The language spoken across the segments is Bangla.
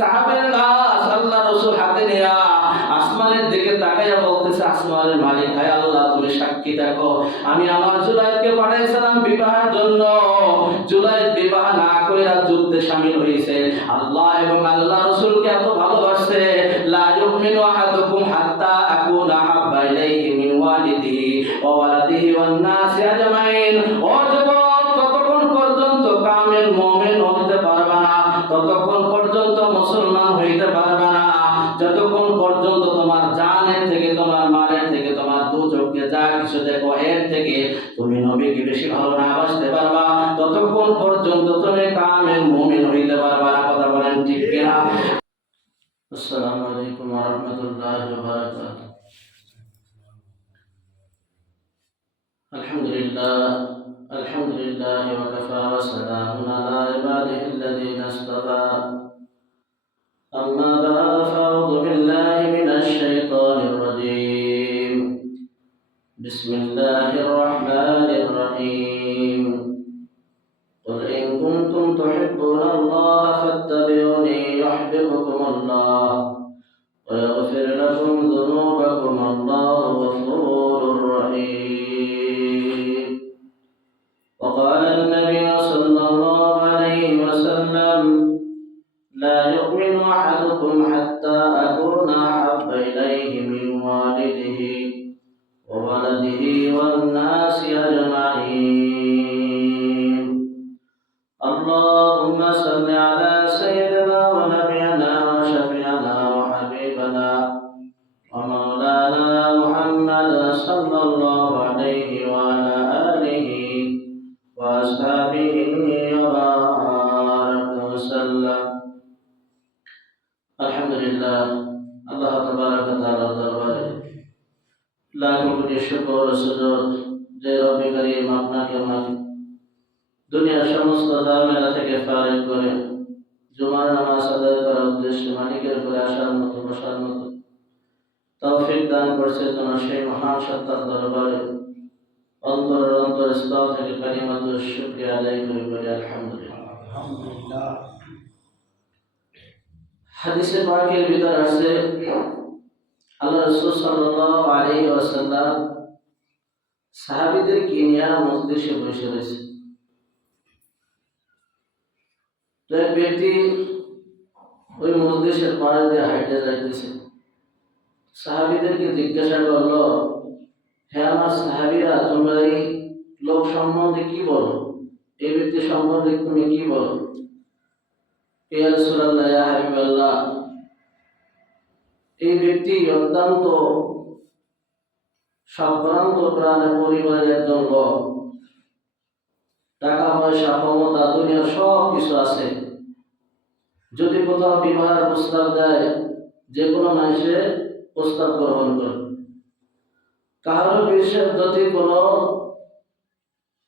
সাহাবেরা আল্লাহ রাসূল হাতে নিয়া আসমানের দিকে তাকাইয়া বলতেছে, আসমানের মালিক হে আল্লাহ, তুমি সাক্ষী থাকো, আমি আমার জুলাইদকে পাঠাইছিলাম বিবাহের জন্য। জুলাইদ বিবাহ না কইরা যুদ্ধে শামিল হইছে। আল্লাহ এবং আল্লাহ রাসূলকে এত ভালোবাসে, লা ইউমিনু আহাদুকুম হাত্তা আকুনা হাব্বা ইলাইহি মিন ওয়ালিদিহি ওয়া ওয়ালাদিহি ওয়ান নাসি আজমাইন। ও যুবক, ততক্ষণ পর্যন্ত কামিল মুমিন হতে পারবে না, ততক্ষণ পর্যন্ত মুসলমান হইতে পারবে না, যতক্ষণ পর্যন্ত তোমার জানের থেকে, তোমার মালের থেকে, তোমার দু চোখে যা কিছু দেখো এর থেকে তুমি নবীকে বেশি ভালো না বাসতে পারবা, ততক্ষণ পর্যন্ত তুমি কামিল মুমিন হইতে পারবা না। কথা বলেন ঠিক কিনা? আসসালামু আলাইকুম ওয়া রাহমাতুল্লাহি ওয়া বারাকাতুহু। আলহামদুলিল্লাহ ওয়া কাফা ওয়া সালামুন আলা ইবাদিহিল্লাযীনা ইসতাফা। أما بعد فأعوذ بالله من الشيطان الرجيم. بسم الله الرحمن الرحيم. قل إن كنتم تحبون الله فاتبعوني يحببكم الله ويغفر لكم ذنوبكم الله غفور رحيم. وقال النبي صلى الله عليه وسلم: لا يؤمن أحدكم حتى أكون أحب إليه من والده وولده والناس أجمعين. اللهم صل على سيدنا ونبينا وشفيعنا وحبيبنا ومولانا محمد صلى الله عليه وعلى آله وأصحابه وبارك وسلم. আলহামদুলিল্লাহ, আল্লাহ তাবারক ওয়া তাআলার দরবারে লাখো কোটি শুকর ও সুজুদ যে রব্বে করিম আপনাকে আমাকে দুনিয়ার সমস্ত ঝামেলা থেকে ফারিগ করে জুমার নামাজ আদায় করার উদ্দেশ্যে মালিকের উপরে আসার মতো, বসার মতো তৌফিক দান করছে জন্য সেই মহান সত্তার দরবারে অন্তর স্থল থেকে কালিমাতুশ শুকরিয়া আদায় করে বলি আলহামদুলিল্লাহ। হাদিসে পাকের ভিতর আছে আল্লাহ রাসূল সাল্লাল্লাহু আলাইহি ওয়াসাল্লাম সাহাবীদের নিয়ে মজলিসে বসে রয়েছে। তো এক ব্যক্তি ওই মজলিসের পাড়ে দিয়ে হাঁটে যাইতেছে। সাহাবীদেরকে জিজ্ঞাসা করলো, হে আমার সাহাবীরা, তোমরা এই লোক সম্বন্ধে কি বলো? এই ব্যক্তি সম্বন্ধে তুমি কি বলো? ইয়া রাসূলুল্লাহ, ইয়া হাবিবাল্লাহ, এই ব্যক্তি অত্যন্ত সম্ভ্রান্ত প্রাণের পরিবারের একজন লোক, টাকা পয়সা, ক্ষমতা, দুনিয়ার সব কিছু আছে। যদি কোথাও বিবাহের প্রস্তাব দেয়, যে কোনো মানুষে প্রস্তাব গ্রহণ করে। কারো বিষয়ে যদি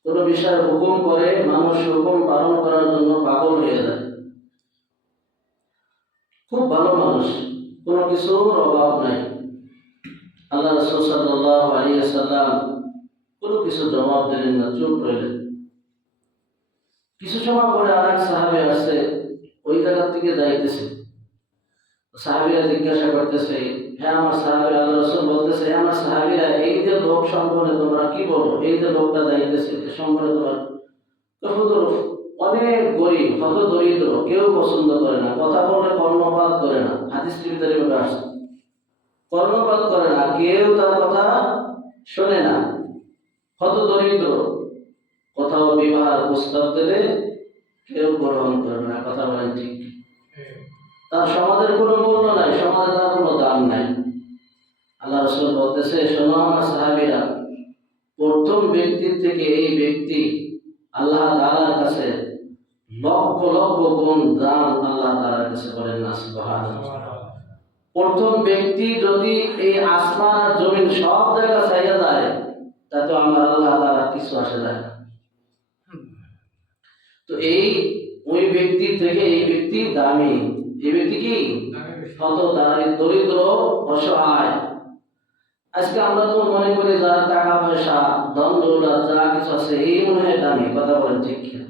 কোনো বিষয়ে হুকুম করে, মানুষ হুকুম পালন করার জন্য পাগল হয়ে যায়। খুব ভালো মানুষ, কোনো কিছুর অভাব নাই। আল্লাহ রাসূল সাল্লাল্লাহু আলাইহি ওয়াসাল্লাম কোনো কিছু জবাব দিলেন না, চুপ রইলেন। কিছু সময় পরে আরেক সাহাবী আসছে, ওই জায়গা থেকে যাইতেছে। সাহাবীরা জিজ্ঞাসা করতেছে, হ্যাঁ আমার সাহাবী, আল্লাহ রাসূল বলতেছে, হ্যাঁ আমার সাহাবীরা, এই যে লোক সম্পর্কে তোমরা কি বলো? এই যে লোকটা যাইতেছে, এ সম্পর্কে তোমার অনেক গরিব, কত দরিদ্র, কেউ পছন্দ করে না, কথা বললে কর্ণপাত করে না। হাদিস ভিতরে আসছে, কর্ণপাত করে না, কেউ তার কথা শোনে না, কত দরিদ্র, কোথাও বিবাহের প্রস্তাব দিলে কেউ গ্রহণ করে না। কথা বলেন ঠিক? তার সমাজের কোনো মূল্য নাই, সমাজে তার কোনো দাম নাই। আল্লাহ রাসূল বলতেছে, শোনো আমার সাহাবীরা, প্রথম ব্যক্তির থেকে এই ব্যক্তি আল্লাহ তাআলার কাছে লক্ষ লক্ষ গুণ দাম আল্লাহ তাআলার কাছে। বলেন না সুবহানাল্লাহ। প্রথম ব্যক্তি যদি এই আসমান আর জমিন সব জায়গা চাইয়া যায়, তাতে আমার আল্লাহ তাআলা কিছু আসে যায় না। তো ওই ব্যক্তি থেকে এই ব্যক্তি দামি। এই ব্যক্তি কি? কত দরিদ্র, অসহায়। আজকে আমরা তো মনে করি যারা টাকা পয়সা, ধন দৌলত, যা কিছু আছে, এই মনে হয় দামি। কথা বলেন ঠিক কিনা?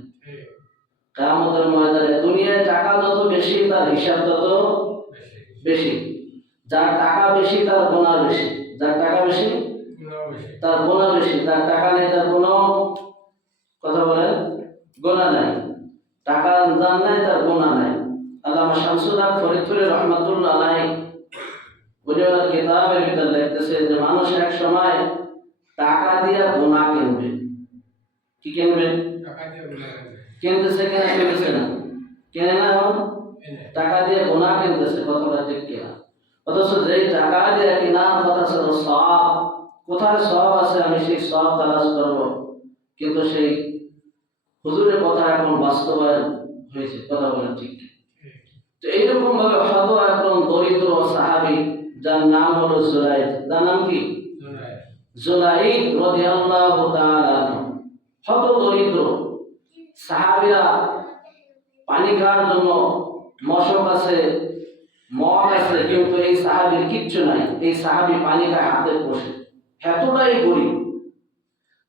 কিয়ামতের ময়দানে দুনিয়ায় টাকা যত বেশি তার হিসাব তত বেশি। যার টাকা বেশি তার গুনাহ বেশি, যার টাকা বেশি তার গুনাহ বেশি, তার টাকা নেই তার কোনো কথা বলেন গুনাহ নাই, টাকা যার নাই তার গুনাহ নাই। আল্লামা শামসুল হক ফরিদপুরি রহমাতুল্লাহ আলাইহি উনি ওনার কিতাবের ভিতরে লিখতেছে যে মানুষ এক সময় টাকা দিয়ে গুনাহ কিনবে। কি কিনবে? কিনতেছে কিনা? কিনতেছে না? কেনে না? টাকা দিয়ে গুনাহ কিনতেছে, কথাটা ঠিক কিনা? অথচ যেই টাকা দিয়ে কিনা কথা ছিল সওয়াব, কোথায় সওয়াব আছে আমি সেই সওয়াব তালাশ করব, কিন্তু সেই হুজুরের কথা এখন বাস্তবায়ন হয়েছে, কথা বলেন ঠিক। তো এইরকম ভাবে হত একজন দরিদ্র সাহাবী যার নাম হলো জুলাইদ, তার নাম কি? জুলাইদ রাদিয়াল্লাহু তাআলা। হত দরিদ্র সাহাবীরা পানি খাওয়ার জন্য মশক আছে, মগ আছে, কিন্তু এই সাহাবীর কিচ্ছু নাই। এই সাহাবী পানি খায় হাতে বসে, এতটাই গরিব।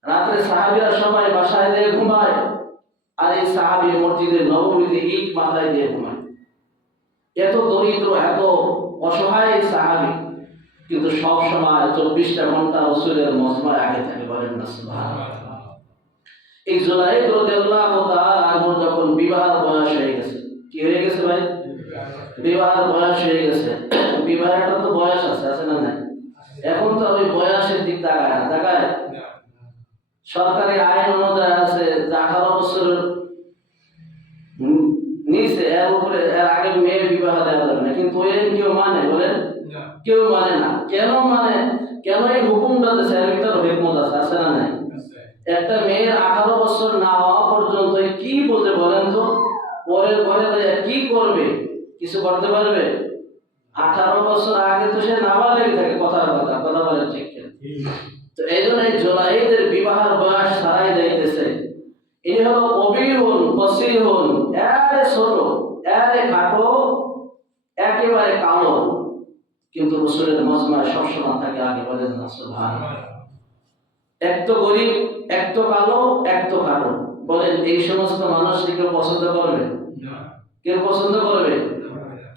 রাতে সাহাবীরা সবাই বাসায় দিয়ে ঘুমায়, আর এই সাহাবী মসজিদে নববীতে ইট মাথায় দিয়ে ঘুমায়। এত দরিদ্র, এত অসহায় সাহাবী, কিন্তু সব সময় 24টা ঘন্টা রাসূলের মজমায় আগে থাকে। বলেন না সুবহানাল্লাহ। এই জুলাইদ রাদিয়াল্লাহু তাআলা আনহু যখন বিবাহের বয়স হয়ে গেছে, কি হয়ে গেছে ভাই? বিবাহের বয়স হয়ে গেছে। বিবাহের তো বয়স আছে, আছে না নাই? এখন তো ওই বয়সের দিক তাকায় না, তাকায়। সরকারি আইন অনুযায়ী আছে যে 18 বছরের নিচে, এর উপরে, এর আগে মেয়ে বিবাহ দেওয়া যাবে না, কিন্তু ওই কেউ মানে? বলেন কেউ মানে না। কেন মানে? কেন এই হুকুমটা দিয়েছে? এর ভিতরে হিকমত আছে, আছে না নাই? একটা মেয়ের 18 বছর না হওয়া পর্যন্ত কি বলতে বলেন তো? পরের ঘরে কি করবে? কিছু করতে পারবে? 18 বছর আগে তো সে নাবালিগ থাকে, কথার কথা, কথা বলে ঠিক। তো এই জন্য এই জুলাইদের বিবাহের বয়স ছাড়াই যাইতেছে। ইনি হলো কবিহুন ফসিহুন, এরে ছোট, এরে খাটো, একেবারে কালো, কিন্তু রাসূলের মজমায় সবসময় থাকে আগে। বলেন না সুবহানাল্লাহ। এক তো গরিব, এক তো কালো, এক তো খাটো। বলেন এই সমস্ত মানুষকে কেউ পছন্দ করবে? কেউ পছন্দ করবে?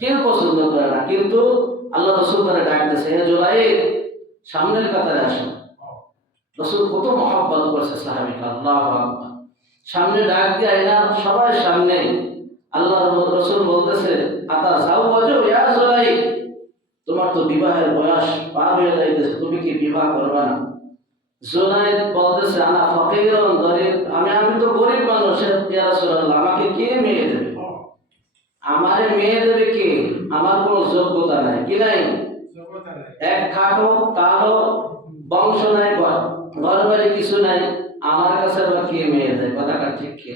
কেউ পছন্দ করে না। কিন্তু আল্লাহ রাসূল তারা ডাকতেছে, হে জুলাইদ সামনের কাতারে আসো। রাসূল কত মহব্বত করেছে সাহাবীকে, আল্লাহু আকবার। সামনে ডাক দিয়ে আইনা সবাই সামনে। আল্লাহ রাসূল বলতেছে, আতা যাওয়াজু ইয়া জুলাইদ, তোমার তো বিবাহের বয়স পার হয়ে যাইতেছে, তুমি কি বিবাহ করবে না? জুলাইদ বলতেছে, আনা ফাকিরুন গরীব, আমি তো গরিব মানুষ, ইয়া রাসূলুল্লাহ আমাকে কে মেয়ে দেবে? আমারে মেয়ে দেবে কে? আমার কোনো যোগ্যতা নাই। কি নাই? এক খাটো, কালো, বংশ নাই, ঘর বাড়ি কিছু নাই, আমার কাছে আবার কে মেয়ে দেয়? কথাটা ঠিক কি?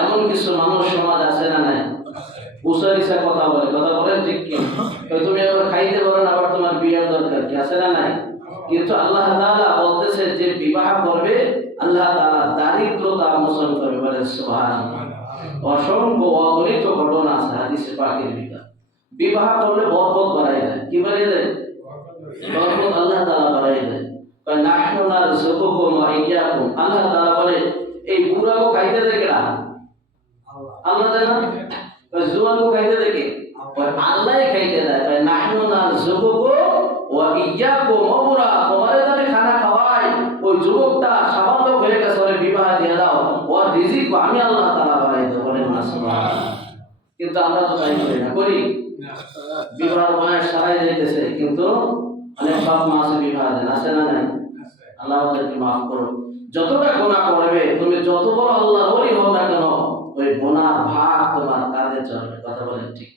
এমন কিছু মানুষ সমাজ আছে না নাই? উসারিসা কথা বলে, কথা বলেন ঠিক কি? তুমি আবার খাইতে পারো না, আবার তোমার বিয়ের দরকার কি? আছে না নাই? কিন্তু আল্লাহ তাআলা বলতেছে যে বিবাহ করবে, আল্লাহ তাআলা দারিদ্রতা মোচন করবে। বলেন সুবহানাল্লাহ। অসংখ্য অগণিত ঘটনা আছে হাদিসে পাকের ভিতরে। বিবাহ করলে বরকত বাড়ায় দেয়। কি বাড়ায় দেয়? বরকত আল্লাহ তাআলা বাড়ায় দেয়। নাহনু নারযুকুকুম ওয়া ইয়্যাকুম, আল্লাহ তাআলা বলে এই বুড়াকে খাইতে দেয় কেডা? আল্লাহ দেয় না? জুয়ানকে খাইতে দেয় কে? আল্লাহই খাইতে দেয়। নাহনু নারযুকুকুম ওয়া ইয়্যাকুম, বুড়া তোমারে যদি খানা খাওয়াই, ওই যুবকটা সাবালক হয়ে গেছে, ওরে বিবাহ দিয়ে দাও, ওর রিজিক আমি আল্লাহ তাআলা বাড়াই দেব। বলেন না সুবহানাল্লাহ। কিন্তু আমরা তো তাই করি না, করি? বিবাহ বয়স ছাড়াই যাইতেছে, কিন্তু অনেক সব মাসে বিবাহ দেন, আছে না নাই? আল্লাহ আমাদেরকে মাফ করো। যতটা গুনাহ করবে তুমি, যত বড় আল্লাহর ওলি হও না কেন, ওই গুনার ভাগ তোমার কাঁধে চলবে। কথা বলেন ঠিক?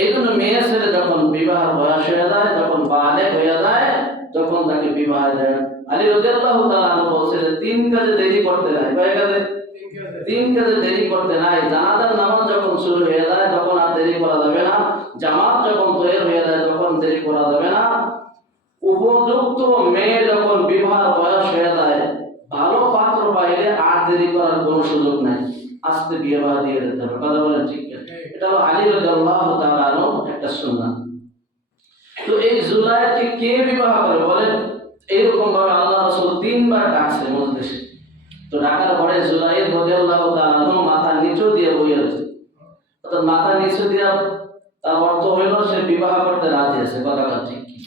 এই জন্য মেয়ে ছেলে যখন বিবাহ বয়স হয়ে যায়, যখন বালেগ হয়ে যায়, তখন তাকে বিবাহ দেয়। আলী রাদিয়াল্লাহু তাআলা আনহু বলছিলেন 3 কাজে দেরি করতে নাই। কয় কাজে? 3 কাজে দেরি করতে নাই। জানাজার নামাজ যখন শুরু হয়ে যায় তখন আর দেরি করা যাবে না। জামাত যখন তৈরি হয়ে যায় তখন দেরি করা যাবে না। উপযুক্ত মেয়ে যখন বিবাহ বয়স হয়ে যায়, ভালো পাত্র পাইলে আর দেরি করার কোনো সুযোগ নাই, আস্তে বিবাহ দিয়ে দিতে হবে। কথা বলেন ঠিক? এটা হলো আলী রাদিয়াল্লাহু তাআলা আনহু একটা সুন্নাহ। তো এই জুলাইদকে কে বিবাহ করে? বলেন এইরকম ভাবে আল্লাহ রাসূল 3 বার ডাকছে মজলিসে। তো ঢাকার পরে জুলাইদ রাদিয়াল্লাহু তাআলা মাথা নিচু দিয়ে বইয়া আছে, অর্থাৎ মাথা নিচু দিয়ে, তার অর্থ হইল সে বিবাহ করতে রাজি আছে। কথা ঠিক কি?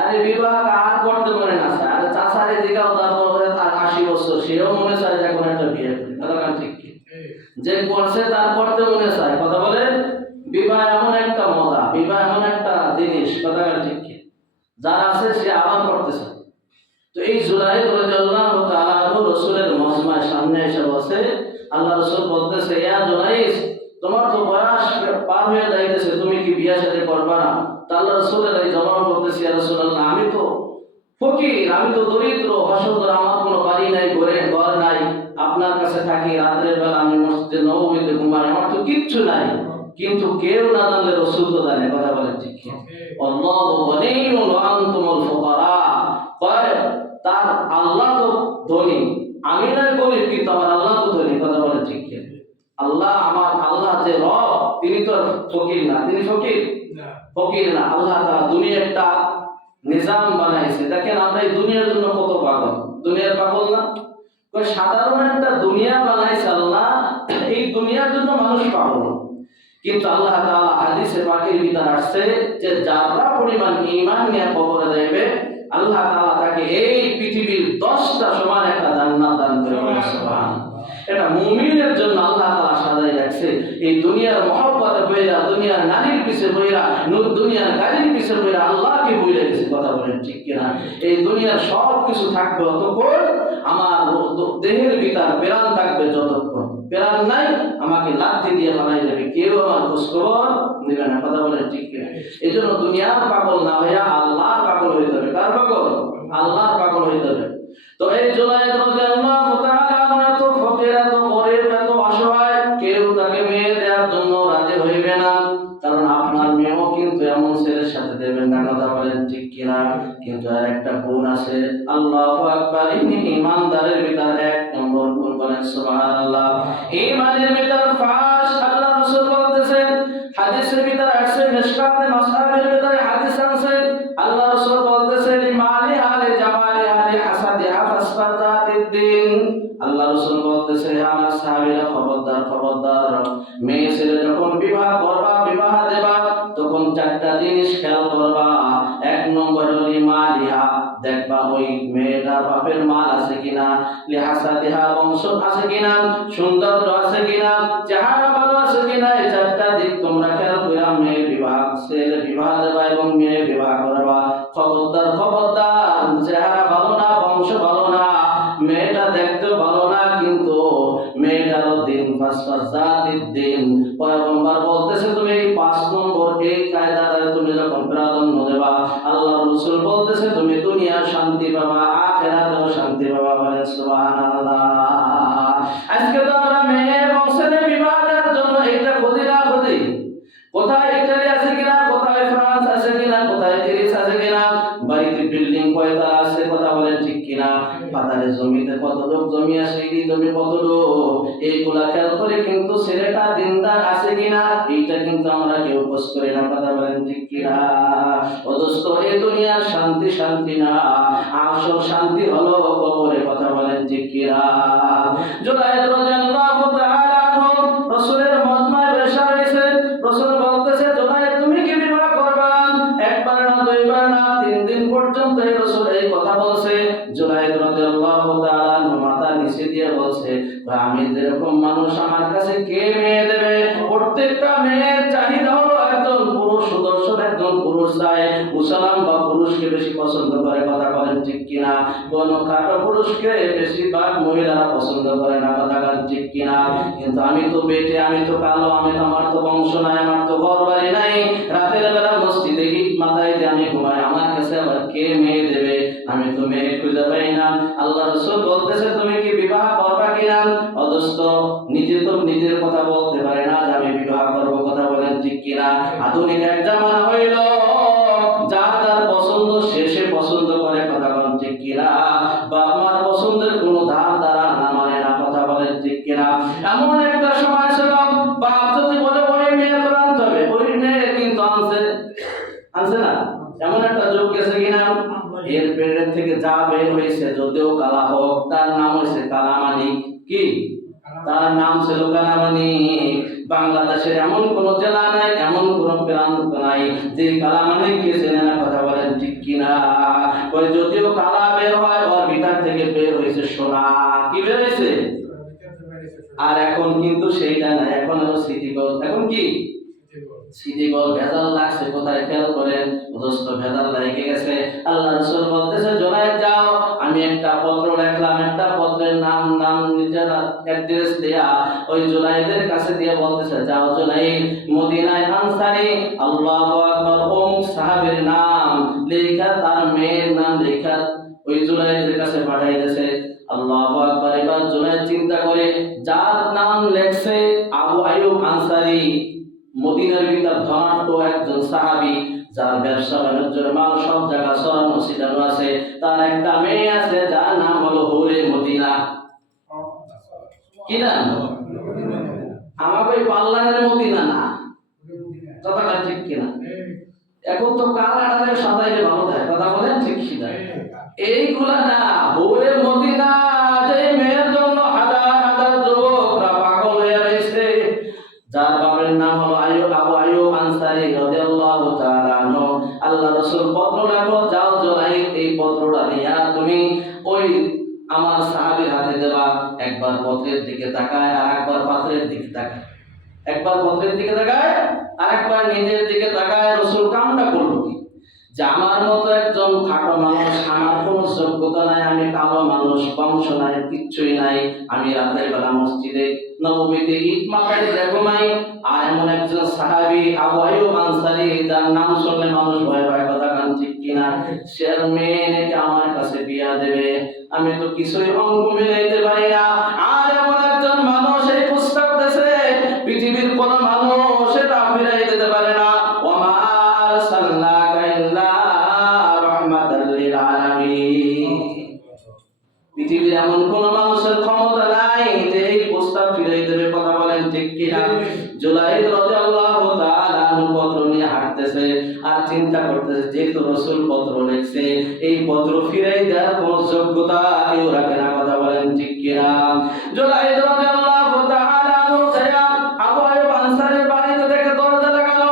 আরে বিবাহ আর করতে পারে না স্যার, আরে চাচারে দিকেও তারপরে তার 80 বছর, সেও মনে চায় যে কোনো একটা বিয়ে করি। কথা ঠিক কি? যে করছে তার করতে মনে চায়। কথা বলে বিবাহ এমন একটা মজা, বিবাহ এমন একটা জিনিস। কথা ঠিক কি? যার আছে সে আবার করতেছে। তো এই জুলাইদ রাদিয়াল্লাহু তাআলা রাসূলের মজমার সামনে এসে বসে, আল্লাহ রাসূল বলতেছে, ইয়া জুলাইদ, তোমার তো বয়স পার হয়ে যাইতেছে, তুমি কি বিয়ে শাদী করবা না? তো আল্লাহ রাসূলের এই জবাব বলতেছে, ইয়া রাসূলুল্লাহ, আমি তো ফকির, আমি তো দরিদ্র, অসুন্দর, আমার কোনো বাড়ি নাই, ঘর নাই, আপনার কাছে থাকি, রাতের বেলা আমি মসজিদে নববীতে ঘুমাই, আমার তো কিচ্ছু নাই। কিন্তু কেউ না জানলে রাসূল তো জানে। কথা বলেন ঠিক কি? আল্লাহু গনিয়্যুন ওয়া আনতুমুল ফুকারা। কয় তার আল্লাহ তো ধনী, আমি না গরিব, কিন্তু আমার আল্লাহ তো ধনী। কথা বলেন ঠিক কি? আল্লাহ, আমার আল্লাহ যে রব, তিনি তো ফকির না। তিনি ফকির না, ফকির না। আল্লাহ তাআলা দুনিয়া একটা নিজাম বানাইছে। দেখেন আমরা এই দুনিয়ার জন্য কত পাগল, দুনিয়ার পাগল না? সাধারণ একটা দুনিয়া বানাইছে আল্লাহ, এই দুনিয়ার জন্য মানুষ পাগল। কিন্তু আল্লাহ তাআলা হাদিসে পাকের ভিতর আসছে যে যারা পরিমাণ ঈমান নিয়ে কবরে যাবে, আল্লাহ তাআলা তাকে এই পৃথিবীর 10টা সমান একটা জান্নাত দান করবে। সুবহানাল্লাহ। এটা মুমিনের জন্য আল্লাহ তাআলা সাজাই রাখছে। এই দুনিয়ার মহব্বতে বইরা, দুনিয়ার নারীর পিছে বইরা, দুনিয়ার গাড়ির পিছে বইরা আল্লাহকে বইরা গেছে। কথা বলেন ঠিক কিনা? এই দুনিয়ার সব কিছু থাকবে ততক্ষণ, আমার দেহের ভিতর প্রাণ থাকবে যতক্ষণ। প্রাণ নাই, আমাকে লাথি দিয়ে ফেলাই দেবে, কেউ আমার খোঁজখবর নেবে না। কথা বলেন ঠিক কিনা? এই জন্য দুনিয়ার পাগল না হইয়া আল্লাহর পাগল হইতে হবে। কার পাগল? আল্লাহর পাগল হইতে হবে। তো এই জুলাইদ রাদিয়াল্লাহু তাআলা তো ফকির, এত গরীব, এত অসহায়, কেউ তাকে মেয়ে দেওয়ার জন্য রাজি হইবে না। কারণ আপনার মেয়েও কিন্তু এমন ছেলের সাথে দেবেন না। কথা বলেন ঠিক কিনা? কিন্তু আর একটা গুণ আছে, আল্লাহু আকবার, ঈমানদারের ভিতর 1 নম্বর গুণ, বলেন সুবহানাল্লাহ। ঈমানের ভিতর ফার্স্ট আল্লাহ রাসূল বলতেছেন, হাদিসের ভিতর আছে, মিশকাতে মাসহাবের ভিতরে হাদিস আছে, আল্লাহ রাসূল বলতেছেন, মালি আলি জামালি আলি হাসাদিহা ফাসফাদাতিদ্দিন। আল্লাহ রাসূল বলতেছে, আমার সাহাবীরা খবরদার, খবরদার, মেয়ে ছেলে যখন বিবাহ করবা, বিবাহ দেবা, তখন 4টা জিনিস খেয়াল করবা। 1 নম্বর হলো মালিহা, দেখবা ওই মেয়েটার বাপের মাল আছে কিনা, লিহাসাদিহা, বংশ আছে কিনা, সৌন্দর্য আছে কিনা, চেহারা ভালো আছে কিনা। এই 4টা দিক তোমরা খেয়াল কইরা মেয়ে বিবাহ, ছেলে বিবাহ দেবা এবং মেয়ে বিবাহ করবা। খবরদার, খবরদার, চেহারা ভালো না, বংশ ভালো না, মেয়েটা দেখতে ভালো না, কিন্তু মেয়েটারও দিন, ফাসফাদাতিদ্দিন। পয়গম্বর বলতেছে, তুমি এই 5 নম্বর এই কায়দাটা তুমি যখন প্রাধান্য দেবা, আল্লাহ রাসূল বলতেছে তুমি দুনিয়ার শান্তি পাবা, আখিরাতেও শান্তি পাবা। বলেন সুবহানাল্লাহ। আজকে তো আমরা মেয়ে এবং ছেলে বিবাহ দেওয়ার জন্য এটা খুঁজি না খুঁজি, কোথায় ইটালি আছে কিনা, কোথায় ফ্রান্স আছে কিনা, কোথায় গ্রিস আছে কিনা, বাড়িতে বিল্ডিং কয়টা আছে। কথা বলেন ঠিক কিনা? পাতারে জমিতে কতটুক জমি আছে, এই জমি কতটুক, এইগুলা খেয়াল করে কিন্তু ছেলেটা দিনদার আছে কিনা, এইটা কিন্তু আমরা কেউ খোঁজ করি না। কথা বলেন ঠিক কিনা? ও দোস্ত, এই দুনিয়ার শান্তি শান্তি না, আসল শান্তি হলো কবরে। কথা বলেন ঠিক কিনা? জুলাইদ রাদিয়াল্লাহু তাআলা আনহু রাসূলের মজমায় বসে রয়েছে। রাসূল বলতেছে, জুলাইদ তুমি কি বিবাহ করবা? একবার না, দুইবার না, 3 দিন পর্যন্ত এই রাসূল এই কথা বলছে। জুলাইদ রাদিয়াল্লাহু তাআলা আনহু মাথা নিচে দিয়ে বলছে, আমি যেরকম মানুষ, আমার কাছে কে মেয়ে দেবে? প্রত্যেকটা মেয়ের চাহিদা হলো একজন পুরুষ, সুদর্শন একজন পুরুষ চায়। মুসলমান বা পুরুষকে বেশি পছন্দ করে। কথা বলেন ঠিক কিনা? কোন খাটো পুরুষকে বেশিরভাগ মহিলারা পছন্দ করে না। কথা বলেন ঠিক কিনা? কিন্তু আমি তো বেটে, আমি তো কালো, আমার তো বংশ নাই, আমার তো ঘর বাড়ি নাই, রাতের বেলা মসজিদে ইট মাথায় দিয়ে আমি ঘুমাই, আমার কাছে আবার কে মেয়ে দেবে? আমি তো মেয়ে খুঁজে পাই না। আল্লাহ রাসূল বলতেছে, তুমি কি বিবাহ করবা কিনা? অদস্ত নিজে তো নিজের কথা বলতে পারে না যে আমি বিবাহ করব। কথা বলেন ঠিক কিনা? আধুনিক এক জামানা হইল, যার যার পছন্দ শেষে পছন্দ করে। কথা বলেন ঠিক কিনা? বাপ মার পছন্দের কোনো ধার দ্বারা না মানে না। কথা বলেন ঠিক কিনা? এমন একটা সময় ছিল, বাপ যদি বলে ওই মেয়ে তো আনতে হবে, ওই মেয়ে কিন্তু আনছে না। এমন একটা যুগ গেছে কিনা? এর পেটের থেকে যা বের হয়েছে যদিও কালা হোক, তার নাম হয়েছে কালামানিক। কি তার নাম ছিল কালামানিক। বাংলাদেশের এমন কোন জেলা নাই, এমন কোন প্রান্ত নাই যে কালামানিককে চেনে না, কথা বলেন ঠিক কিনা? ওই যদিও কালা বের হয়, ওর ভিতর থেকে বের হয়েছে সোনা। কি বের হয়েছে? আর এখন কিন্তু সেইটা নাই, এখন হলো সিটি গোল্ড। এখন কি সিটি গোল্ড ভেজাল লাগছে কোথায়? খেয়াল করেন দোস্ত, ভেজাল লেগে গেছে। আল্লাহ রাসূল বলতেছে জোনায়েদ যাও, আমি একটা পত্র লিখলাম, একটা পত্রের নাম নিজের অ্যাড্রেস দেয়া ওই জোনায়েদের কাছে দিয়ে বলতেছে যাও জোনায়েদ, মদিনায় আনসারী আল্লাহু আকবার অমুক সাহাবীর নাম লেখা, তার মেয়ের নাম লেখা ওই জোনায়েদের কাছে পাঠাইতেছে। আল্লাহু আকবার। এবার জোনায়েদ চিন্তা করে যার নাম লেখছে আবু আইয়ুব আনসারী, মদিনার ভিতর ধনাঢ্য একজন সাহাবী, যার ব্যবসা বাণিজ্যের মাল সব জায়গা ছড়ানো ছিটানো আছে, তার একটা মেয়ে আছে যার নাম হলো হুরে মদিনা। কি নাম? আমাকে ওই পাল্লানের মদিনা না, কথাটা ঠিক কিনা? এখন তো কানাডাতে সাজাইলে ভালো থাকে, কথা বলেন ঠিক কিনা? এইগুলা না, হুরে মদিনা যে মেয়ের জন্য হাজার হাজার যুবকরা পাগল হয়ে রয়েছে, যার বাবার নাম হলো আবু আইয়ুব আনসারী রাদিয়াল্লাহু তাআলা আনহু। আল্লাহ রাসূল পত্র লেখো, যাও জোনায়েদ এই পত্রটা নিয়ে তুমি ওই আমার সাহাবীর হাতে দেবা। একবার পত্রের দিকে তাকায় আর একবার পাত্রের দিকে তাকায়, একবার পত্রের দিকে তাকায় আর একবার নিজের দিকে তাকায়। রাসূল কামটা করলো কি? যে আমার মতো একজন খাটো মানুষ, আমার কোনো যোগ্যতা নাই, আমি কালো মানুষ, বংশ নাই, কিচ্ছুই নাই, আমি রাতের বেলা মসজিদে নববীতে ইট মাকারে ঘুমাই, আর এমন একজন সাহাবী আবু আইয়ুব আনসারী যার নাম শুনলে মানুষ ভয় পায়, কথা কান ঠিক কিনা? সে মেয়ে নাকি আমার কাছে বিয়া দেবে, আমি তো কিছুই অঙ্গ মিলাইতে পারি না। আর এমন একজন মানুষ এই প্রস্তাব দেশে পৃথিবীর কোন মানুষ এটা ফিরাই দিতে পারে না। ওমা আরসালনাকা ইল্লা রাহমাতাল লিল আলামিন। পৃথিবীর এমন কোন মানুষের ক্ষমতা নাই যে এই প্রস্তাব ফিরাই দেবে, কথা বলেন ঠিক কিনা? জুলাইদ রাদিয়াল্লাহু তাআলা আনহু পত্র নিয়ে হাঁটতেছে আর চিন্তা করতেছে, যেহেতু রাসূল পত্র লিখছে, এই পত্র ফিরাই দেওয়ার কোন যোগ্যতা কেউ রাখে না, কথা বলেন ঠিক কিনা? জুলাইদ রাদিয়াল্লাহু তাআলা আনহু আবু আইয়ুব আনসারীর বাড়িতে দেখে দরজা লাগালো।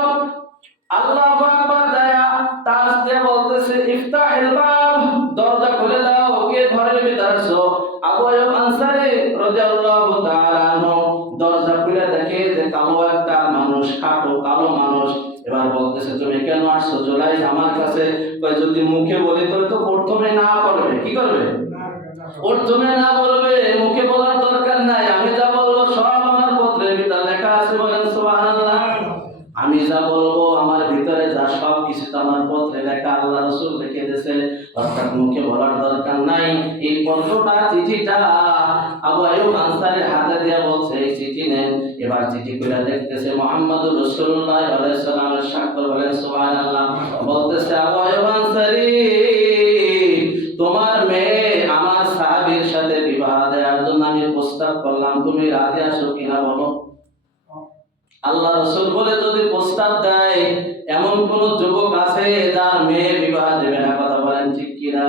আল্লাহু আকবার। দায়া তাস দিয়ে বলতেছে ইফতাহিল বাব, দরজা খুলে দাও, কে ঘরের ভিতর আছো? আবু আইয়ুব আনসারী রাদিয়াল্লাহু তাআলা আনহু দরজা খুলে দেখে যে কালো একটা মানুষ, খাটো কালো মানুষ। এবার বলতেছে তুমি কেন আসছো জোনায়েদ আমার কাছে? কই যদি মুখে বলে তো প্রথমে না বলবে। কি করবে? প্রথমে না বলবে, মুখে বলার দরকার নাই। আমি যা বলবো সব আমার পত্রের ভিতর লেখা আছে, বলেন সুবহানাল্লাহ। আমি যা বলবো আমার ভিতরে যা সব কিছু তো আমার পত্রে লেখা, আল্লাহ রাসূল লিখে দিয়েছে, অর্থাৎ মুখে বলার দরকার নাই। এই পত্রটা, চিঠিটা আবু আইয়ুব আনসারীর হাতে দিয়ে বলছে এই চিঠি নেন। এবার চিঠি খুলে দেখতেছে মুহাম্মদুর রাসূলুল্লাহ সাল্লাল্লাহু আলাইহি ওয়াসাল্লামের স্বাক্ষর, বলেন সুবহানাল্লাহ। বলতেছে আবু আইয়ুব আনসারী, তোমার মেয়ে আমার সাহাবীর সাথে বিবাহ দেওয়ার জন্য আমি প্রস্তাব করলাম, তুমি রাজি আছো কিনা বলো? আল্লাহ রাসূল বলে যদি প্রস্তাব দেয়, এমন কোন যুবক আছে যার মেয়ে বিবাহ দেবে না, কথা বলেন ঠিক কিনা?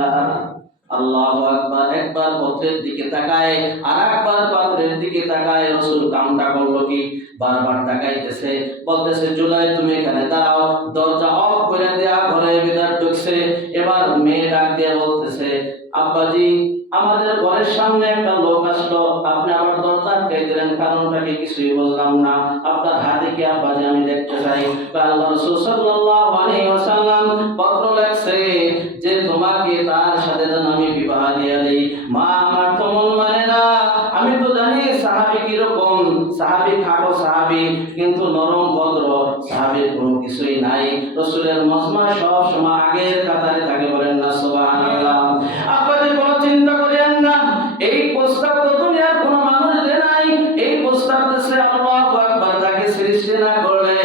আল্লাহু আকবার। একবার পত্রের দিকে তাকায় আর একবার পাত্রের দিকে তাকায়। রাসূল কামটা করলো কি? বারবার তাকাইতেছে, বলতেছে জুলাইদ তুমি এখানে দাঁড়াও। দরজা অফ করে দেয়া, ঘরের ভিতর ঢুকছে। এবার মেয়ে ডাক দিয়ে বলতেছে আব্বাজি, আমাদের ঘরের সামনে একটা লোক আসলো, আপনি আবার দরজা আটকে দিলেন, কারণটা কি? কিছুই বললাম না। আপনার হাতে কি আব্বাজি? আমি দেখতে চাই। আল্লাহ রাসূল সাল্লাল্লাহু আলাইহি ওয়াসাল্লাম পত্র লেখছে যে তোমাকে তার সাথে যেন আমি বিবাহ দিয়ে দেই। মা আমার তো মন মানে না। আমি তো জানি সাহাবী কিরকম, সাহাবী খাটো সাহাবী, কিন্তু নরম ভদ্র সাহাবীর কোনো কিছুই নাই। রাসূলের মজমা সব সময় আগের কাতারে থাকে, বলেন না সুবহানাল্লাহ। আব্বাজি কোনো চিন্তা করেন না, এই প্রস্তাব তো দুনিয়ার কোনো মানুষ দেয় নাই। এই প্রস্তাব দিচ্ছে আল্লাহু আকবার। তাকে সৃষ্টি না করলে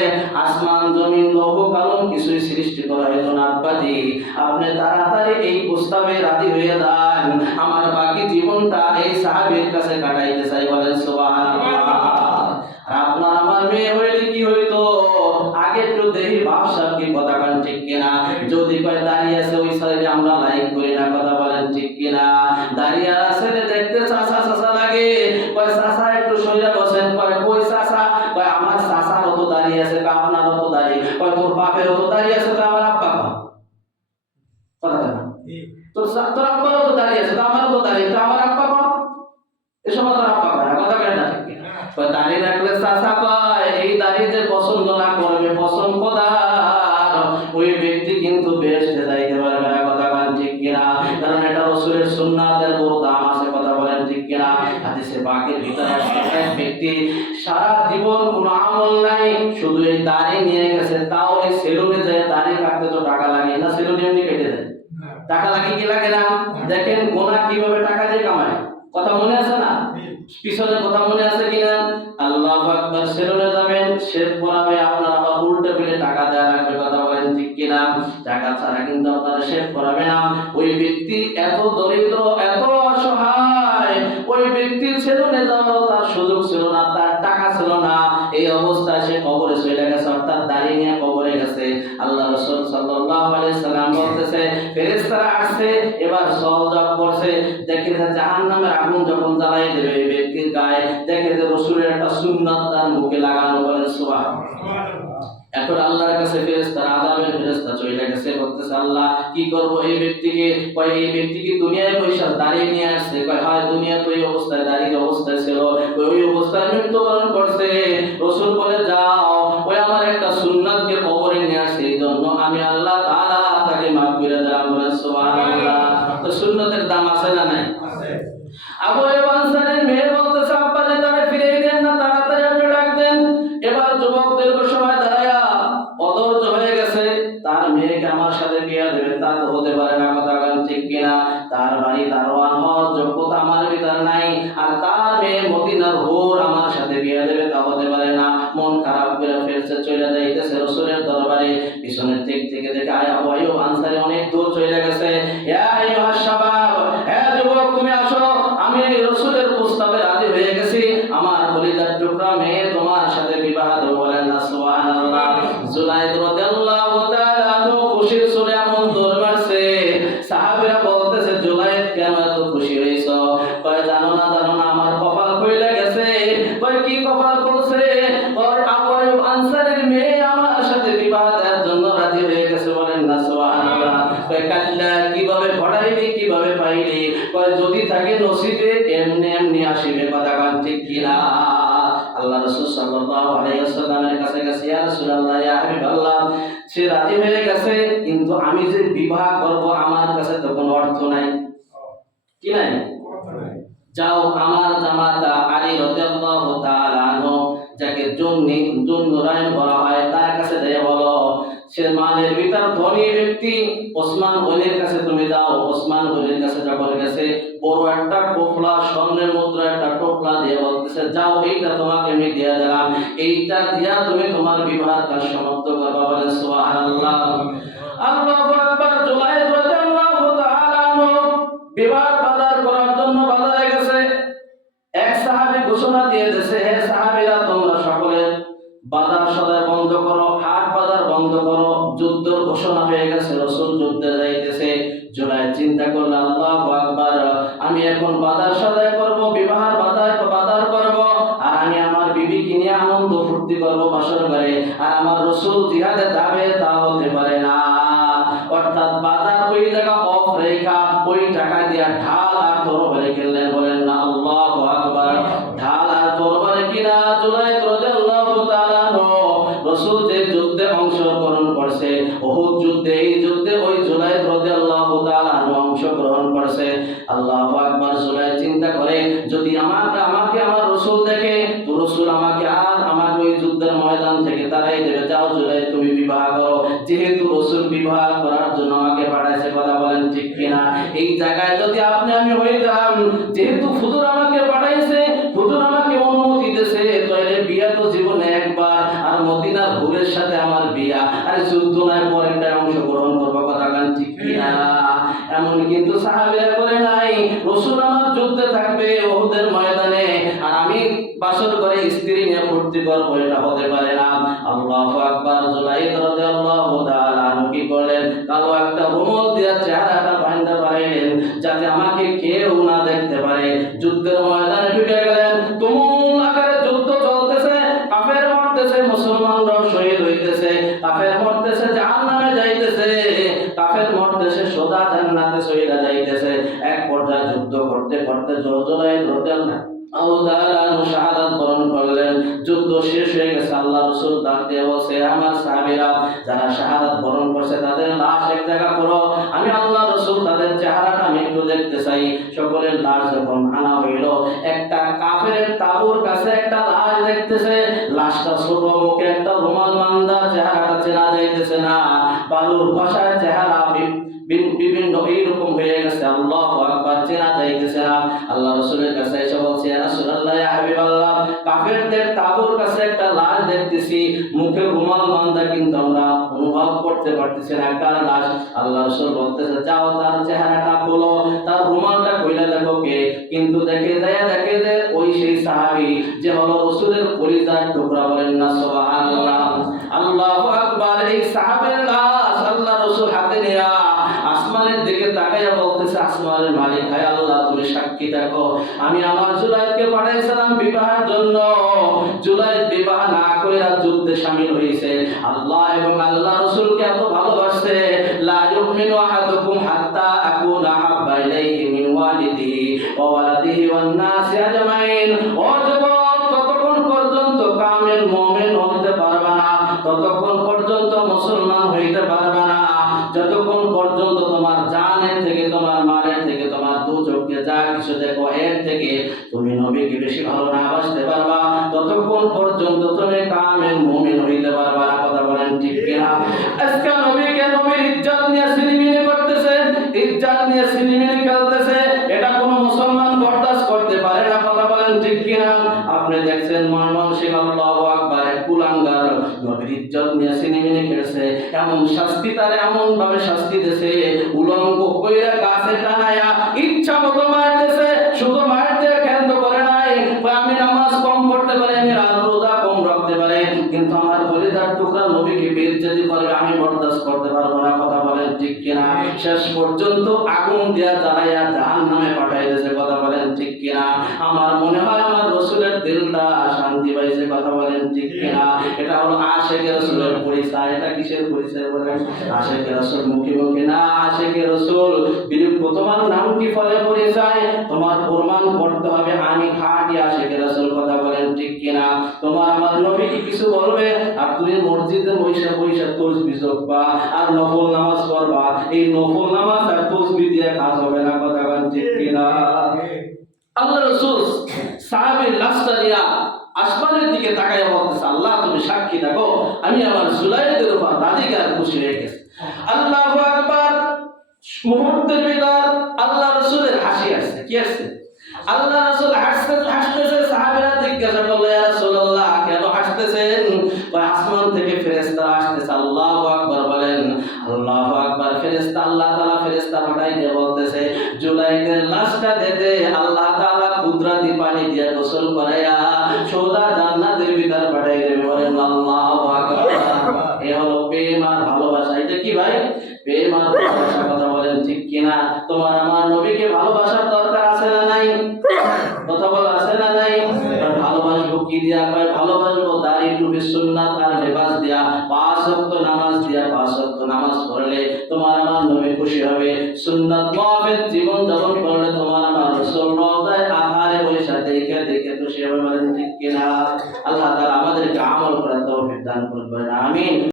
আসমান জমিন লৌহ কালম কিছুই সৃষ্টি করা হতো না। আব্বাজি আপনি তাড়াতাড়ি এই প্রস্তাবে রাজি হয়ে যান, আমার বাকি জীবনটা এই সাহাবীর কাছে কাটাইতে চাই, বলেন সুবহানাল্লাহ। আর আপনার আমার মেয়ে হইলে কি হইতো? আগে একটু দেখি বাপ সাহেব কি কথা কান ঠিক কিনা। যদি কয় দাঁড়িয়ে আছে ওই সাইডে আমরা লাইক তোর আব্বারও তো দাঁড়িয়ে আছে, তো আমারও তো দাঁড়িয়ে, তো আমার আব্বা কর, এ সময় তোর আব্বা করে কথা কেন না? ঠিক দাঁড়িয়ে রাখলে চাচা পায়, এই দাঁড়িয়ে যে পছন্দ না করবে, পছন্দ খোদার, ওই ব্যক্তি কিন্তু বেহেশতে যাইতে পারবে না কথা বলেন ঠিক কিনা? কারণ এটা রাসূলের সুন্নাতের বড় দাম আছে কথা বলেন ঠিক কিনা? হাদিসে পাকের ভিতরে এক ব্যক্তি সারা জীবন কোনো আমল নাই, শুধু এই দাড়ি নিয়ে গেছে, তাও এই সেলুনে যায় দাড়ি কাটতে তো টাকা লাগে না, সেলুনে এমনি কেটে দেয়, টাকা লাগে কি লাগে না? দেখেন গোনা কিভাবে টাকা দিয়ে কামায়, কথা মনে আছে না? পিছনে কথা মনে আছে কিনা? আল্লাহু আকবার, সেলুনে যাবেন, শেভ করাবে, আপনার আবার উল্টো পিঠে টাকা দেওয়া লাগবে কথা বলেন ঠিক কিনা? টাকা ছাড়া কিন্তু আপনারা শেভ করাবে না। ওই ব্যক্তি এত দরিদ্র, এত অসহায়, ওই ব্যক্তির সেলুনে যাওয়ার তার সুযোগ ছিল না, তার টাকা ছিল না, এই অবস্থায় সে কবরে চলে গেছে, অর্থাৎ দাড়ি নিয়ে কবরে গেছে। আল্লাহ রাসূল সাল্লাল্লাহু আলাইহি সাল্লাম বলতেছে, ফেরেশতারা আসছে, এবার সওয়াল করছে, দেখে যে জাহান্নামের আগুন যখন জ্বালাই দেবে এই ব্যক্তির গায়ে, দেখে যে রাসূলের একটা সুন্নাত তার মুখে লাগানো, বলেন সুবহানাল্লাহ। এখন আল্লাহর কাছে ফেরেশতারা, আযাবের ফেরেশতা চলে গেছে, বলতেছে আল্লাহ কি করব এই ব্যক্তিকে? কয় এই ব্যক্তি কি দুনিয়ায় পয়সা দাঁড়িয়ে নিয়ে আসছে? কয় হয়, দুনিয়া তো এই অবস্থায় দাঁড়িয়ে অবস্থায় ছিল, ওই অবস্থায় মৃত্যুবরণ করছে। রাসূল বলে যাও, ওই আমার একটা সুন্নাতকে কবরে নিয়ে আসছে, এই জন্য আমি আল্লাহ তাআলা তাকে মাফ করে দিলাম, বলেন সুবহানাল্লাহ। তো সুন্নাতের দাম আছে না নাই? আছে। আবু আইয়ুব আনসারীর মেয়ে বলতেছে, আব্বা যে তারে ফিরিয়ে দেন না, তাড়াতাড়ি আপনি ডাক দেন। এবার যুবক দীর্ঘ সময় দাঁড়ায়া অধৈর্য হয়ে গেছে, তার মেয়েকে আমার সাথে বিয়ে দেবে, তা তো হতে পারে না কথা বলেন ঠিক কিনা? তার বাড়ি দারোয়ান হওয়ার যোগ্যতা আমার ভিতরে নাই, আর তার মেয়ে মদিনার হুর আমার সাথে বিয়ে দেবে, তা হতে পারে না। মন খারাপ করে ফেরছে, চলে যাইতেছে রাসূলের দরবারে। পিছনের দিক থেকে দেখে আবু আইয়ুব আনসারী অনেক দূর চলে গেছে। ইয়া আইয়ুহাস শাবাব, হে যুবক তুমি আসো, আমি রাসূলের প্রস্তাবে রাজি হয়ে গেছি, আমার কলিজার টুকরা মেয়ে তোমার সাথে বিবাহ দেব, বলেন না সুবহানাল্লাহ। জুলাইদ রাদিয়াল্লাহু তাআলা আনহু খুশির সুরে এমন দৌড় মারছে, সাহাবীরা বলতেছে জুলাইদ কেন এত খুশি হইছো? কয় জানো না আমার কপাল খুলে গেছে। কয় কি কপাল খুলছে? কয় আবু আইয়ুব আনসারীর মেয়ে আমার সাথে বিবাহ দেওয়ার জন্য রাজি হয়ে গেছে, বলেন না সুবহানাল্লাহ। কয় কাল্লা, কিভাবে ঘটাইলি, কিভাবে পাইলি? কয় যদি থাকে নসিবে এমনি এমনি আসিবে, কথা কান ঠিক কিনা? আল্লাহ রাসূল সাল্লাল্লাহু আলাইহি ওয়াসাল্লামের কাছে গেছে, ইয়া রাসূলুল্লাহ, ইয়া হাবিবাল্লাহ, সে রাজি হয়ে গেছে, কিন্তু আমি যে বিবাহ করব আমার কাছে তো কোনো অর্থ নাই, কি নাই? যাও আমার জামাতা আলী রাদিয়াল্লাহু তাআলা আনহু, যাকে জুননুরাইন বলা হয়, তার কাছে যেয়ে বলো, সে মানের ভিতর ধনী ব্যক্তি, ওসমান গনির কাছে তুমি যাও। ওসমান গনির কাছে যখন গেছে, বড় একটা টোপলা, স্বর্ণের মুদ্রা একটা টোপলা দিয়ে বলতেছে, যাও এইটা তোমাকে আমি দিয়ে দিলাম, এইটা দিয়া তুমি তোমার বিবাহের কাজ সমাপ্ত করবা, বলেন সুবহানাল্লাহ। আল্লাহু আকবার। জুলাইদ রাদিয়াল্লাহু তাআলা আনহু বিবাহ বাজার করার জন্য বাজারে গেছে। এক সাহাবী ঘোষণা দিয়ে দিয়েছে, হে সাহাবীরা, তোমরা সকলে বাজার সদাই বন্ধ করো, হাট বাজার বন্ধ করো, যুদ্ধের ঘোষণা হয়ে গেছে, রাসূল যুদ্ধে যাইতেছে। জুলাইদ চিন্তা করল, আল্লাহু আকবার, আমি এখন বাজার সদাই করব, বিবাহের বাজার করব, আর আমি আমার বিবিকে নিয়ে আনন্দ ফুর্তি করব বাসর ঘরে, আর আমার রাসূল জিহাদে যাবে, তা হতে পারে না। অর্থাৎ বাজার ওই জায়গা অফ রেখা, ওই টাকা দিয়া ঢাল আর তরবারি কিনলেন, বলেন না আল্লাহু আকবার। ঢাল আর তরবারি কিনা জুলাইদ রাদিয়াল্লাহু তাআলা আনহু রাসূল যে যুদ্ধে অংশগ্রহণ করছে, উহুদ যুদ্ধে, এই যুদ্ধে ওই জুলাইদ রাদিয়াল্লাহু তাআলা আনহু অংশগ্রহণ করছে। আল্লাহু আকবার। জুলাইদ চিন্তা করে, যদি আমাকে আমার রাসূল দেখে, তো রাসূল আমাকে ওই যুদ্ধের ময়দান থেকে তাড়াই দেবে। যাও জুলাইদ, তুমি বিবাহ করো, যেহেতু রাসূল বিবাহ করার জন্য আমাকে পাঠাইছে, কথা বলেন ঠিক কিনা? এই জায়গায় যদি আমি হইতাম, যেহেতু হুজুর আমাকে পাঠাইছে, হুজুর আমাকে অনুমতি দিয়েছে, তাহলে বিয়া তো জীবনে একবার, আর মদিনার হুরের সাথে আমার বিয়া, আর যুদ্ধ নয় পরেরটা অংশগ্রহণ করবো, কথা বলেন ঠিক কিনা? এমন কিন্তু সাহাবীরা করে নাই। রাসূল আমার যুদ্ধে থাকবে উহুদের ময়দানে, আর আমি বাসর করে স্ত্রী নিয়ে ফুর্তি করবো, এটা হতে পারে না। আল্লাহু আকবার। জুলাইদ রাদিয়াল্লাহু তাআলা আনহু কি করলেন? কালো একটা রুমাল দিয়ে চেহারাটা বাঁধা পারেন, যাতে আমাকে কেউ না দেখতে পারে। যুদ্ধের ময়দানে ঢুকে গেলেন। তুমুল আকারে যুদ্ধ চলতেছে, কাফের মরতেছে, মুসলমানরাও শহীদ হইতেছে, কাফের মরতেছে, জাহান্নামে যাইতেছে, কাফের মরতেছে, সোজা জান্নাতে চলে যাইতেছে। হযরত জুলাইদ রাদিয়াল্লাহু তাআলা আনহু শাহাদাত বরণ করলেন। যুদ্ধ শেষ হয়ে গেছে, আল্লাহ রাসূল ডাক দিয়ে বলছে, আমার সাহাবীরা যারা শাহাদাত বরণ করছে তাদের লাশ এক জায়গা করো, আমি আল্লাহ রাসূল তাদের চেহারাটা আমি একটু দেখতে চাই। সকলের লাশ যখন আনা হইল, একটা কাফেরের তাঁবুর কাছে একটা লাশ দেখতেছে, লাশটা ছোট, মুখে একটা রুমাল বাঁধা, চেহারাটা চেনা যাইতেছে না, বালুর ভাষায় চেহারা বিভিন্ন এইরকম হয়ে গেছে, আল্লাহু আকবার, চেনা যাইতেছে না। আল্লাহ রাসূলের কাছে এসে বলছে, ইয়া রাসূলুল্লাহ, ইয়া হাবিবাল্লাহ, কাফেরদের তাঁবুর কাছে একটা লাশ দেখতেছি, মুখে রুমাল বাঁধা, কিন্তু আমরা অনুভব করতে পারতেছি না কার লাশ। আল্লাহ রাসূল বলতেছে, যাও তার চেহারাটা খোলো, তার রুমালটা খুলে দেখো কে। কিন্তু দেখে যে ওই সেই সাহাবী যে হলো রাসূলের কলিজার টুকরা, বলেন না সুবহানাল্লাহ, আল্লাহু আকবার। এই সাহাবীর লাশ আল্লাহ রাসূল হাতে নিয়ে আসমানের দিকে তাকাইয়া বলতেছে, আসমানের মালিক হায় আল্লাহ, তুমি সাক্ষী থাকো, আমি আমার জুলাইদকে পাঠাইছিলাম বিবাহের জন্য, জুলাইদ বিবাহ না কইরা যুদ্ধে শামিল হইছে। আল্লাহ এবং আল্লাহ রাসূলকে এত ভালোবাসে, লা ইউমিনু আহাদুকুম হাত্তা আকুনা হাব্বা ইলাইহি মিন ওয়ালিদিহি ওয়া ওয়ালাদিহি ওয়ান নাসি আজমাইন। ও যুবক, ততক্ষণ পর্যন্ত কামিল মুমিন হতে পারবে না, ততক্ষণ পর্যন্ত মুসলমান হইতে পারবে না, যতক্ষণ পর্যন্ত তোমার জানের থেকে, তোমার মালের থেকে, তোমার দু চোখে যা কিছু দেখো এর থেকে তুমি নবীকে বেশি ভালো না বাসতে পারবা, ততক্ষণ পর্যন্ত তুমি কামিল মুমিন হইতে পারবা না। কথা বলেন ঠিক কিনা? আজকে নবীকে, নবীর ইজ্জত নিয়ে সিনেমিনি করতেছে, ইজ্জত নিয়ে সিনেমিনি খেলতেছে, এটা কোনো মুসলমান বরদাস্ত করতে পারে না। কথা বলেন ঠিক কিনা? আপনি দেখছেন ময়মনসিংহ, আল্লাহু আকবার, কুলাঙ্গার নবীর ইজ্জত নিয়ে সিনেমিনি খেলছে, এমন শাস্তি তারে এমন ভাবে শাস্তি দিয়েছে, উলঙ্গ কইরা গাছে টানায়া ইচ্ছা মতো মারতেছে। শুধু মারতে কেন্দ্র করে নাই, আমি নামাজ কম পড়তে পারি, আমি রোজা কম রাখতে পারি, কিন্তু আমার কলিজার টুকরা নবীকে বেইজ্জতি করবে, আমি বরদাস্ত করতে পারবো না। কথা বলেন ঠিক কিনা? শেষ পর্যন্ত আগুন দিয়া জ্বালাইয়া জাহান্নামে পাঠাই দিয়েছে। কথা বলেন ঠিক কিনা? আমার মনে হয় আমার রাসূলের দিলটা শান্তি পাইছে। কথা বলেন ঠিক কিনা? এটা হলো আশিকে রাসূলের পরিচয়। এটা কিসের পরিচয় বলেন? আশিকে রাসূল মুখে মুখে না, আশিকে রাসূল বিরুদ্ধ। তোমার নাম কি ফলে পরিচয়? তোমার প্রমাণ করতে হবে আমি খাঁটি আশিকে রাসূল। কথা বলেন ঠিক কিনা? তোমার আমার নবী কি কিছু বলবে আর তুমি মসজিদে বৈশা বৈশা তাসবিহ পড়বা আর নফল নামাজ পড়বা, এই নফল নামাজ আর তাসবিহ দিয়ে কাজ হবে না। কথা বলেন ঠিক কিনা? আল্লাহ রাসূল সাহাবীর লাশটা নিয়া আসমানের দিকে তাকাইয়া বলতেছে, আল্লাহ তুমি সাক্ষী থাকো, আমি আমার জুলাইদের উপর রাজি আর খুশি হয়ে গেছি। আল্লাহু আকবার। মুহূর্তের ভিতর আল্লাহ রাসূলের হাসি আসছে। কি আসছে? আল্লাহ রাসূল হাসতেছে। সাহাবীরা জিজ্ঞাসা করলো, ইয়া রাসূলুল্লাহ, কেন হাসতেছেন? ওই আসমান থেকে ফেরেশতারা আসতেছে। আল্লাহু আকবার বলেন। আল্লাহু আকবার। ফেরেশতা, আল্লাহ তাআলা ফেরেশতা পাঠাই দিয়ে বলতেছে, জুলাইদের লাশটা দিতে আল্লাহ তাআলা কুদরতি পানি দিয়ে গোসল করাইয়া সোজা জান্নাতের ভিতর পাঠাই দেবে। বলেন আল্লাহু আকবার। এই হলো প্রেম আর ভালোবাসা। এটা কি ভাই? প্রেম আর ভালোবাসা। কথা বলেন ঠিক কিনা? তোমার আমার নবীকে ভালোবাসার দরকার আছে না নাই? কথা বলা আছে না নাই? ভালোবাসবো কি দিয়া? ভালোবাসবো দাড়ি টুপি সুন্নাত আর লিবাস দিয়া, 5 ওয়াক্ত নামাজ দিয়া। 5 ওয়াক্ত নামাজ পড়লে তোমার আমার নবী খুশি হবে। সুন্নাত মুতাবিক জীবন যাপন করলে তোমার আমার রাসূল রওজায় আধারে বসে দেখে দেখে খুশি হবে। বলেন ঠিক কিনা? আল্লাহ তাআলা আমাদেরকে আমল করার তৌফিক দান করবেন। আমিন।